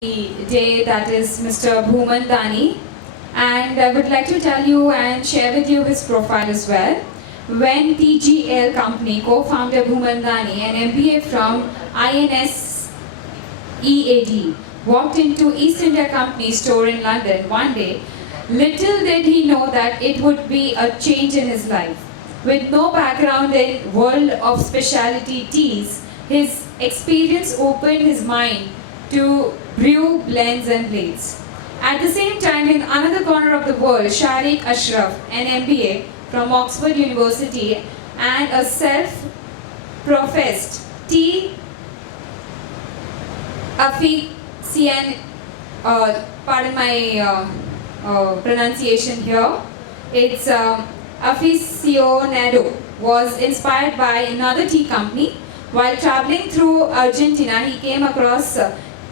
Day, that is Mr. Bhuman Dani, and I would like to tell you and share with you his profile as well. When TGL company co-founder Bhuman Dani, an MBA from INS EAD, walked into East India Company store in London one day, little did he know that it would be a change in his life. With no background in world of specialty teas, his experience opened his mind to brew blends and blades. At the same time, in another corner of the world, Shariq Ashraf, an MBA from Oxford University and a self-professed tea aficionado, pardon my pronunciation here, it's aficionado, was inspired by another tea company. While traveling through Argentina, he came across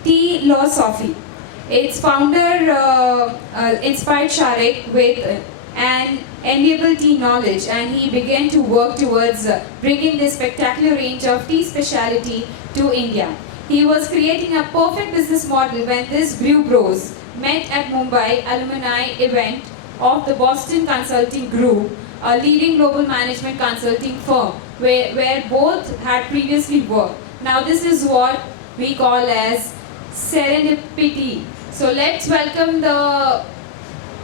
Tea Philosophy. Its founder inspired Shariq with an enviable tea knowledge, and he began to work towards bringing this spectacular range of tea specialty to India. He was creating a perfect business model when this brew bros met at Mumbai alumni event of the Boston Consulting Group, a leading global management consulting firm where both had previously worked. Now this is what we call as serendipity. So let's welcome the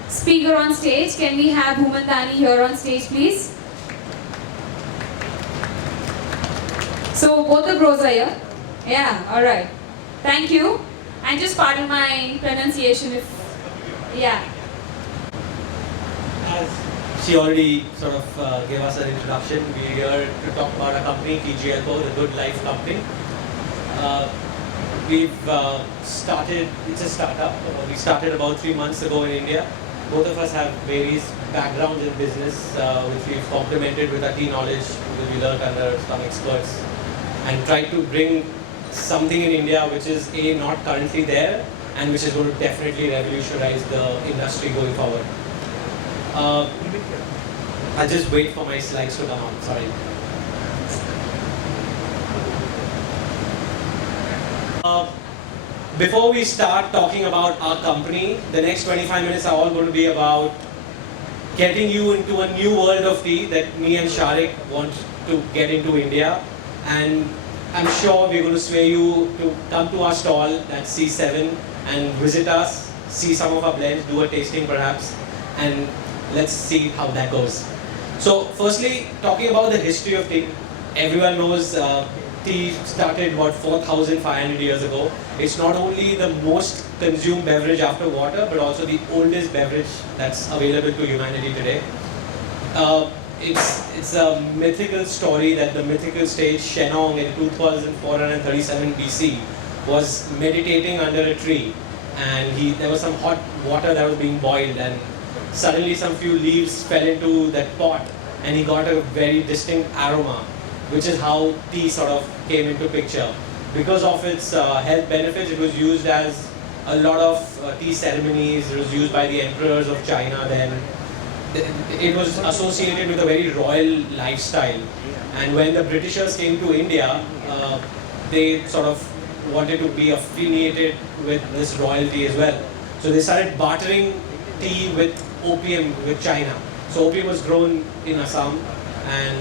speaker on stage. Can we have Bhuman Dani here on stage, please? So both the bros are here? Yeah, alright. Thank you. And just pardon my pronunciation if, yeah. As she already sort of gave us an introduction, we're here to talk about our company, TGL Co, the Good Life company. We've started, it's a startup. We started about 3 months ago in India. Both of us have various backgrounds in business, which we've complemented with our tea knowledge, because we learned under some experts, and tried to bring something in India which is not currently there, and which is going to definitely revolutionize the industry going forward. I'll just wait for my slides to come on, sorry. Before we start talking about our company, the next 25 minutes are all going to be about getting you into a new world of tea that me and Shariq want to get into India. And I'm sure we're going to sway you to come to our stall at C7 and visit us, see some of our blends, do a tasting perhaps, and let's see how that goes. So firstly, talking about the history of tea, everyone knows tea started about 4,500 years ago. It's not only the most consumed beverage after water, but also the oldest beverage that's available to humanity today. It's a mythical story that the mythical sage Shennong in 2437 BC was meditating under a tree, and there was some hot water that was being boiled, and suddenly some few leaves fell into that pot, and he got a very distinct aroma, which is how tea sort of came into picture. Because of its health benefits, it was used as a lot of tea ceremonies. It was used by the emperors of China then. It was associated with a very royal lifestyle. And when the Britishers came to India, they sort of wanted to be affiliated with this royalty as well. So they started bartering tea with opium with China. So opium was grown in Assam, and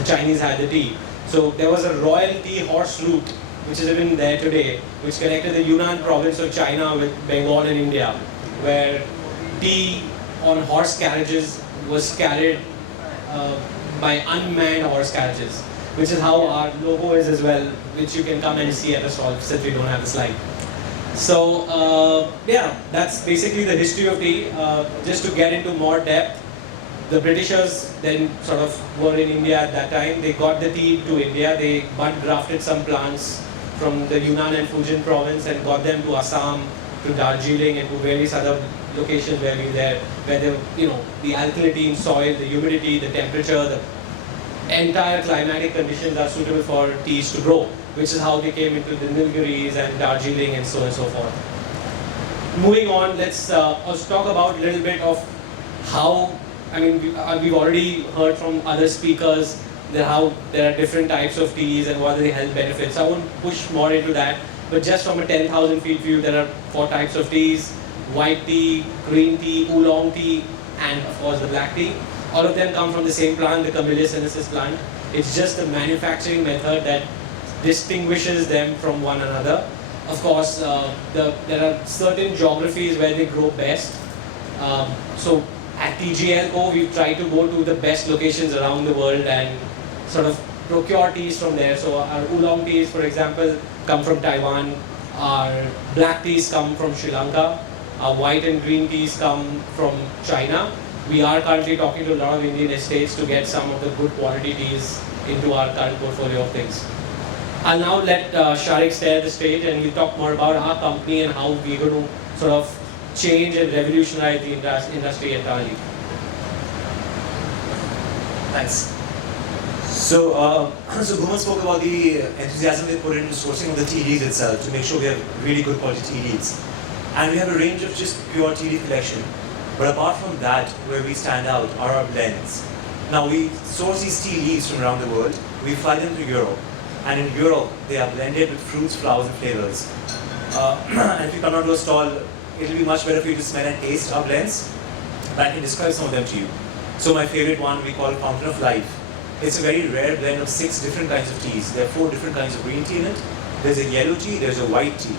the Chinese had the tea. So there was a royal tea horse route, which is even there today, which connected the Yunnan province of China with Bengal and India, where tea on horse carriages was carried by unmanned horse carriages, which is how our logo is as well, which you can come and see at the stall since we don't have the slide. So yeah, that's basically the history of tea. Just to get into more depth, the Britishers then sort of were in India at that time. They got the tea to India. They bud grafted some plants from the Yunnan and Fujian province and got them to Assam, to Darjeeling, and to various other locations where we were there, where the alkalinity in soil, the humidity, the temperature, the entire climatic conditions are suitable for teas to grow, which is how they came into the Nilgiris and Darjeeling and so on and so forth. Moving on, let's also talk about a little bit of how, we've already heard from other speakers how there are different types of teas and what are the health benefits. I won't push more into that. but just from a 10,000 feet view, there are 4 types of teas: white tea, green tea, oolong tea, and of course the black tea. All of them come from the same plant, the Camellia sinensis plant. It's just the manufacturing method that distinguishes them from one another. Of course, there are certain geographies where they grow best. So at TGL Co, we've tried to go to the best locations around the world and sort of procure teas from there. So our oolong teas, for example, come from Taiwan. Our black teas come from Sri Lanka. Our white and green teas come from China. We are currently talking to a lot of Indian estates to get some of the good quality teas into our current portfolio of things. I'll now let Shariq stare the stage and he'll talk more about our company and how we're going to sort of change and revolutionize the industry entirely. Thanks. So Bhuman spoke about the enthusiasm we put into sourcing of the tea leaves itself to make sure we have really good quality tea leaves. And we have a range of just pure tea leaf collection. But apart from that, where we stand out are our blends. Now we source these tea leaves from around the world, we fly them to Europe. And in Europe, they are blended with fruits, flowers, and flavors. And if you come down to a stall, it'll be much better for you to smell and taste our blends. But I can describe some of them to you. So my favorite one we call Fountain of Life. It's a very rare blend of 6 different kinds of teas. There are 4 different kinds of green tea in it. There's a yellow tea, there's a white tea.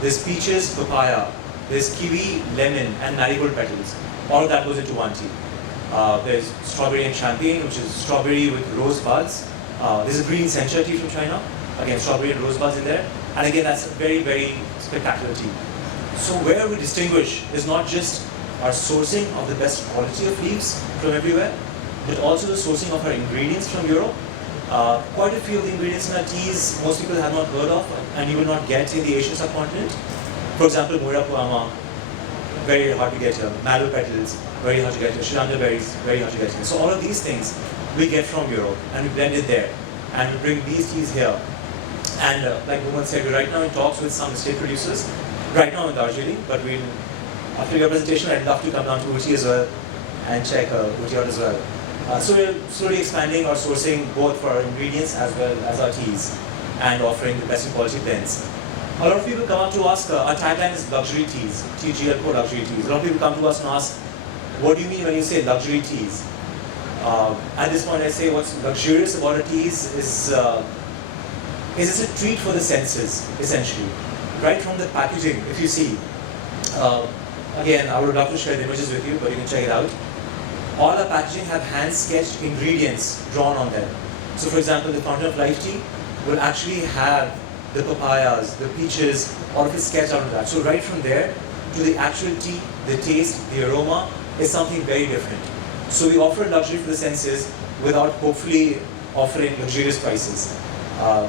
There's peaches, papaya, there's kiwi, lemon, and marigold petals. All of that goes into one tea. There's strawberry and champagne, which is strawberry with rose buds. There's a green sencha tea from China. Again, strawberry and rose buds in there. And again, that's a very, very spectacular tea. So where we distinguish is not just our sourcing of the best quality of leaves from everywhere, but also the sourcing of our ingredients from Europe. Quite a few of the ingredients in our teas most people have not heard of and you will not get in the Asian subcontinent. For example, Moira Puama, very hard to get here. Mallow petals, very hard to get here. Shilanda berries, very hard to get here. So all of these things we get from Europe and we blend it there. And we bring these teas here. And like Bhuman said, we're right now in talks with some estate producers. Right now in Darjeeling, but after your presentation, I'd love to come down to Uti as well and check Uti out as well. So we're slowly expanding our sourcing both for our ingredients as well as our teas and offering the best quality blends. A lot of people come up to ask, our tagline is luxury teas, TGL Co luxury teas. A lot of people come to us and ask, what do you mean when you say luxury teas? At this point I say what's luxurious about our teas is it's a treat for the senses, essentially. Right from the packaging, if you see, again, I would love to share the images with you, but you can check it out. All our packaging have hand-sketched ingredients drawn on them. So for example, the Fountain of Life tea will actually have the papayas, the peaches, all of it sketched out of that. So right from there to the actual tea, the taste, the aroma is something very different. So we offer luxury for the senses without hopefully offering luxurious prices.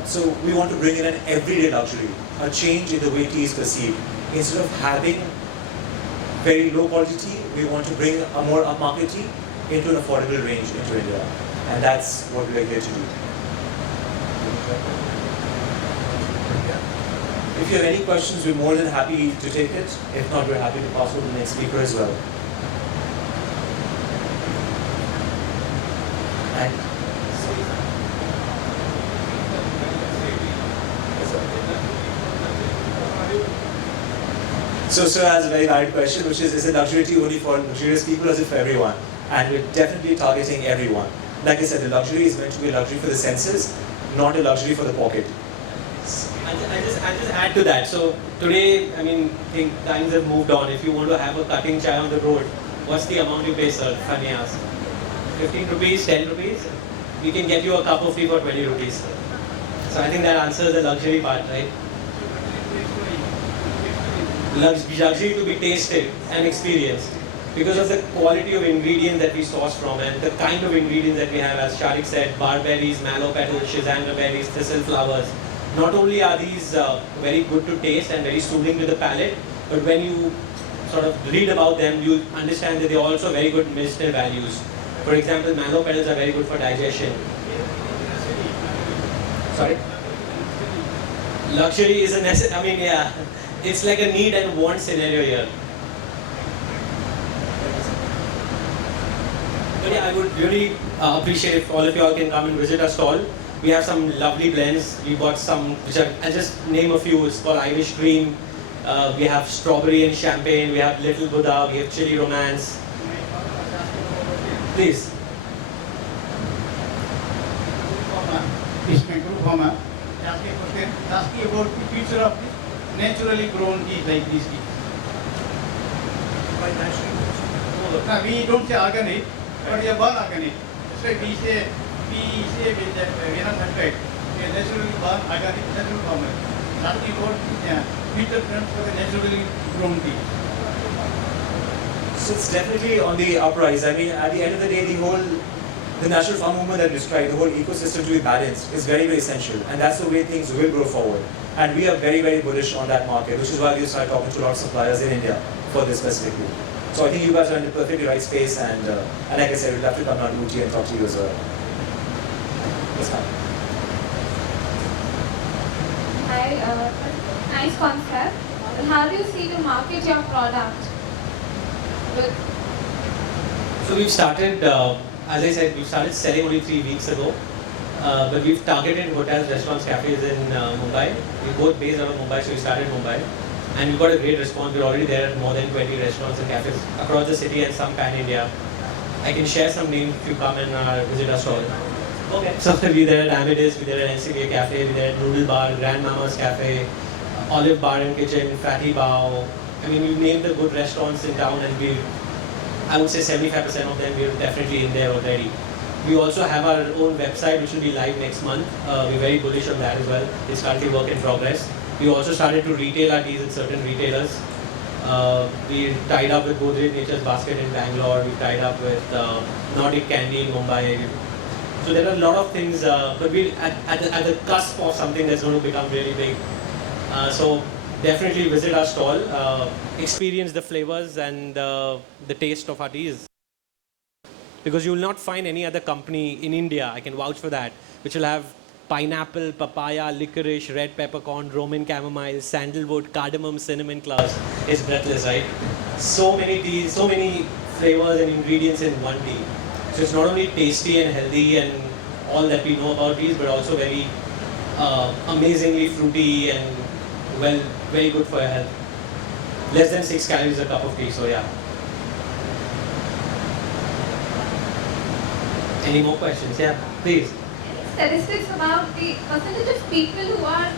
So we want to bring in an everyday luxury, a change in the way tea is perceived. Instead of having very low quality tea, we want to bring a more upmarket tea into an affordable range into India. And that's what we are here to do. If you have any questions, we're more than happy to take it. If not, we're happy to pass over to the next speaker as well. So Sir has a very valid question, which is it luxury tea only for luxurious people or is it for everyone? And we're definitely targeting everyone. Like I said, the luxury is meant to be a luxury for the senses, not a luxury for the pocket. I'll just add to that. So today, I mean, times have moved on. If you want to have a cutting chai on the road, what's the amount you pay, sir? If I may ask. 15 rupees, 10 rupees? We can get you a cup of tea for 20 rupees. So I think that answers the luxury part, right? Luxury to be tasted and experienced because of the quality of ingredients that we source from and the kind of ingredients that we have, as Shariq said, barberries, mallow petals, schizandra berries, thistle flowers. Not only are these very good to taste and very soothing to the palate, but when you sort of read about them, you understand that they are also very good medicinal values. For example, mallow petals are very good for digestion. Sorry? Luxury is a necessity. I mean, yeah. It's like a need and want scenario here. But yeah, I would really appreciate if all of y'all can come and visit our stall. We have some lovely blends. We've got some, which I'll just name a few. It's called Irish Cream. We have strawberry and champagne. We have Little Buddha. We have Chili Romance. Please. This my group home. Asking about the future of this naturally grown tea like this tea. Now we don't say organic, but we are born organic. That's why we say with that we are not affected. We are naturally born organic, natural farmer. Asking about future trends for the naturally grown tea. So it's definitely on the uprise. I mean, at the end of the day, the natural farm movement that we described, the whole ecosystem to be balanced is very, very essential. And that's the way things will grow forward. And we are very, very bullish on that market, which is why we started talking to a lot of suppliers in India for this specifically. So I think you guys are in the perfectly right space, and like I said, we'd love to come down to Ooty and talk to you as well. Yes, ma'am. Hi, nice concept. How do you see to market your product? So we've started, as I said, we started selling only 3 weeks ago. But we've targeted hotels, restaurants, cafes in Mumbai. We're both based out of Mumbai, so we started Mumbai. And we've got a great response. We're already there at more than 20 restaurants and cafes across the city and some pan-India. I can share some names if you come and visit our stall. Okay. So we're there at Amethyst, we're there at NCBA Cafe, we're there at Noodle Bar, Grandmama's Cafe, Olive Bar and Kitchen, Fatty Bao. I mean, we've named the good restaurants in town, and I would say 75% of them we're definitely in there already. We also have our own website which will be live next month. We're very bullish on that as well. It's currently work in progress. We also started to retail our teas in certain retailers. We tied up with Godrej Nature's Basket in Bangalore. We tied up with Nordic Candy in Mumbai. So there are a lot of things, but we're at the cusp of something that's going to become really big. So definitely visit our stall, experience the flavors and the taste of our teas. Because you will not find any other company in India, I can vouch for that, which will have pineapple, papaya, licorice, red peppercorn, Roman chamomile, sandalwood, cardamom, cinnamon cloves. It's breathless, right? So many teas, so many flavors and ingredients in one tea. So it's not only tasty and healthy and all that we know about teas, but also very amazingly fruity and very good for your health. Less than 6 calories a cup of tea, so yeah. Any more questions? Yeah, please. Statistics about the percentage of people who are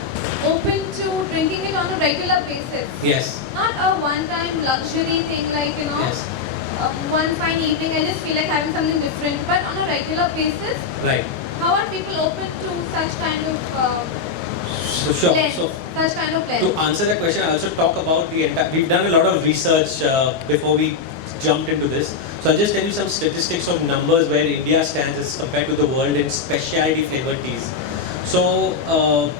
open to drinking it on a regular basis. Yes. Not a one-time luxury thing like, Yes. One fine evening I just feel like having something different. But on a regular basis, Right. how are people open to such kind of Sure. blend? So Such kind of blend? to answer that question, I also talk about the entire. We've done a lot of research before we jumped into this. So I'll just tell you some statistics of numbers where India stands as compared to the world in specialty flavored teas. So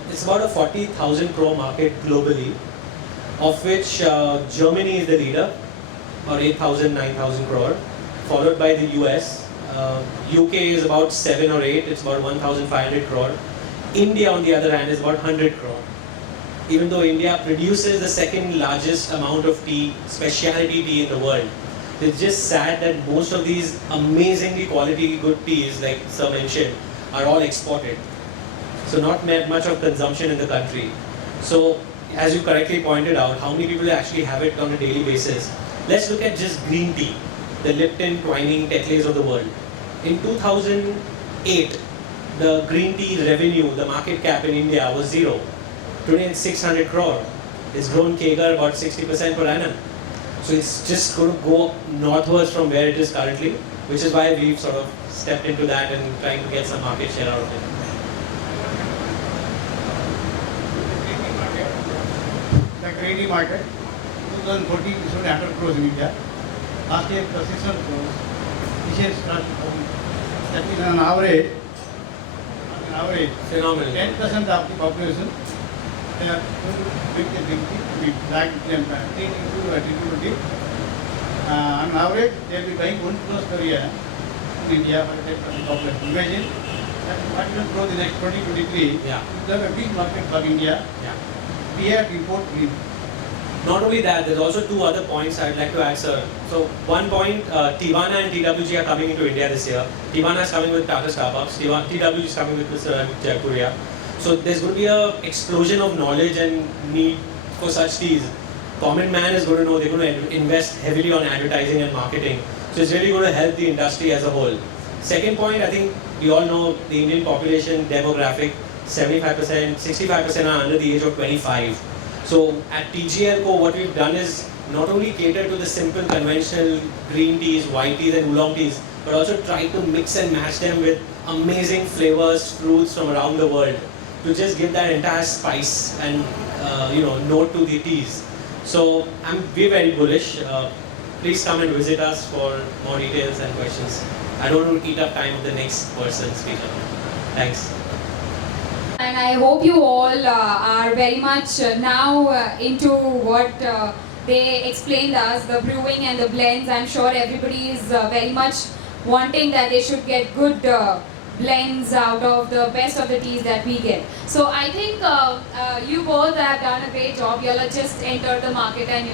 it's about a 40,000 crore market globally, of which Germany is the leader, about 8,000, 9,000 crore, followed by the US. UK is about 7 or 8, it's about 1,500 crore. India, on the other hand, is about 100 crore. Even though India produces the second largest amount of tea, specialty tea in the world, it's just sad that most of these amazingly quality good teas, like Sir mentioned, are all exported. So not much of consumption in the country. So as you correctly pointed out, how many people actually have it on a daily basis? Let's look at just green tea, the Lipton, Twining, Tetley's of the world. In 2008, the green tea revenue, the market cap in India was 0. Today it's 600 crore. It's grown CAGR about 60% per annum. So it's just going to go northwards from where it is currently, which is why we've sort of stepped into that and trying to get some market share out of it. The green market, 2014 is only 100 crores in India. Last year it was 600 crores. This year it's not. That is on average, Phenomenal. 10% of the population, they are big black and green into on average, they will be buying 1 crore per year in India for 10% population. Imagine that what will grow in the next 2023. Yeah. We have a big market for India. Yeah. We have to import green. Not only that, there's also two other points I'd like to add, sir. So one point, Tivana and TWG are coming into India this year. Tivana is coming with Tata Starbucks. TWG is coming with Mr. Jaipuriya. So there's going to be an explosion of knowledge and need for such teas. Common man is going to know they're going to invest heavily on advertising and marketing. So it's really going to help the industry as a whole. Second point, I think we all know the Indian population demographic, 75%, 65% are under the age of 25. So at TGL Co, what we've done is not only cater to the simple conventional green teas, white teas and oolong teas, but also try to mix and match them with amazing flavors, fruits from around the world to just give that entire spice and note to the teas. So we're very bullish. Please come and visit us for more details and questions. I don't want to eat up time of the next person speaker. Thanks. And I hope you all are very much now into what they explained us, the brewing and the blends. I'm sure everybody is very much wanting that they should get good blends out of the best of the teas that we get. So I think you both have done a great job. You all have just entered the market, and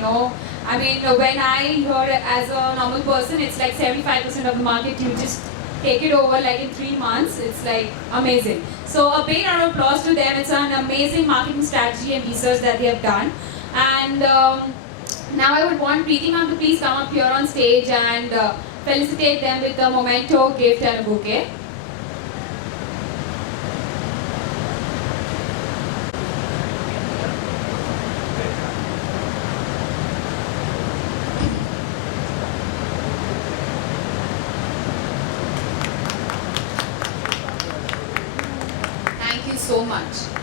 I mean, when I hear as a normal person, it's like 75% of the market you just take it over like in 3 months. It's like amazing. So a big round of applause to them. It's an amazing marketing strategy and research that they have done. And now I would want Preeti ma'am to please come up here on stage and felicitate them with a memento, gift and a bouquet. Thank you so much.